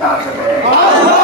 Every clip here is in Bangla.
大声点。好。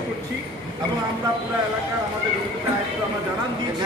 করছি এবং আমরা পুরো এলাকার আমাদের আমরা জানান দিয়েছি